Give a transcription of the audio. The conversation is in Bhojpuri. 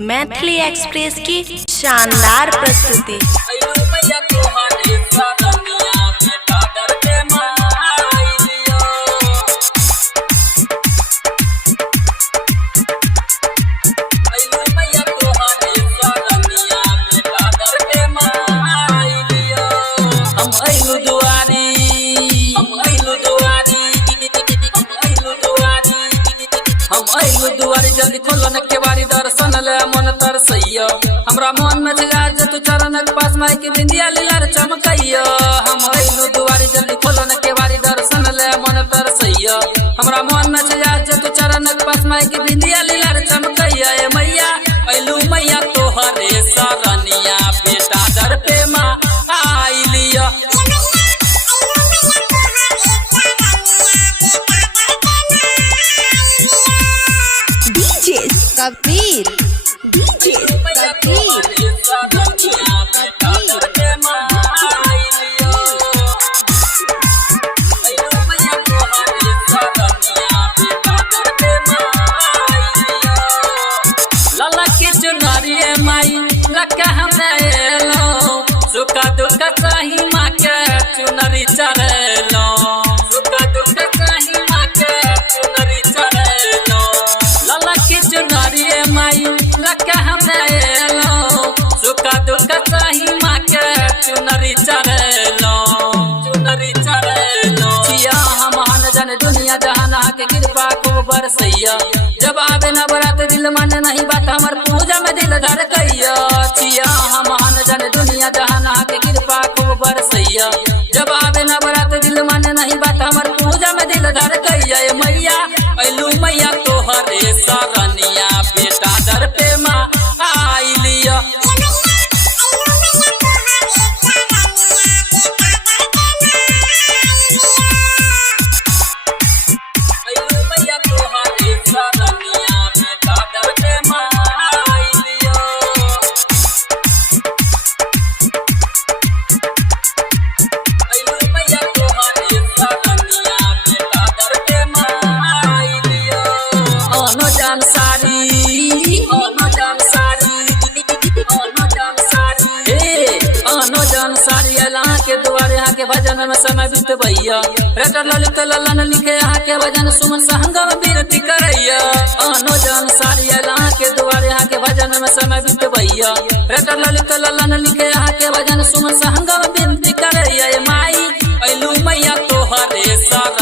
मैथिली एक्सप्रेस की शानदार प्रस्तुति। दुआरी जल्दी खोलो न केवारी दर्शन ले मन तरसैया हमरा मन में आज तू चरणक पास माई के बिंदिया लीलार चमकैया। हम अइलू दुआरी जल्दी खोलो न केवारी दर्शन ले मन तरसैया हमरा मन में आज तू चरणक पास माई के बिंदिया लीलार चमकैया। ए मैया अइलू मैया तोहरे सरनिया बेटा दर पे मां आइलिया। कबीर डीजे कबीर लाला के चुनारी माई लका हमें एलो सुखा दुख सही माँ के चुनरी चढ़ेलो सुखा दुख सही माँ के चुनरी चढ़ेलो। लाला के चुनारी माई लका हमें एलो सुखा दुख सही माँ के चुनरी चढ़ेलो चुनरी चढ़ेलो। छिया हम जन दुनिया जहान के कृपा खूब बरसैया जब आवे न बरात दिल मन नहीं बात हमर पूजा में दिल धड़कैया। छिया हम जन दुनिया जहान के कृपा खूब बरसैया जब आवे न बरात दिल मन नहीं बात हमर पूजा में दिल धड़कैया। ए मैया अइलू मैया तोहरे सरनिया बेटा दर पे मां आइलिया। के दुआरे यहाँ के भजन में समय बीत भैया रटर ललित ललन लिखे यहाँ के भजन सुमन सहंगम विनती करैया। अनो जन सारी यहाँ के दुआरे यहाँ के भजन में समय बीत भैया रटर ललित ललन लिखे यहाँ के भजन सुमन सहंगम विनती करैया। माई अइलू मैया तोहरे सर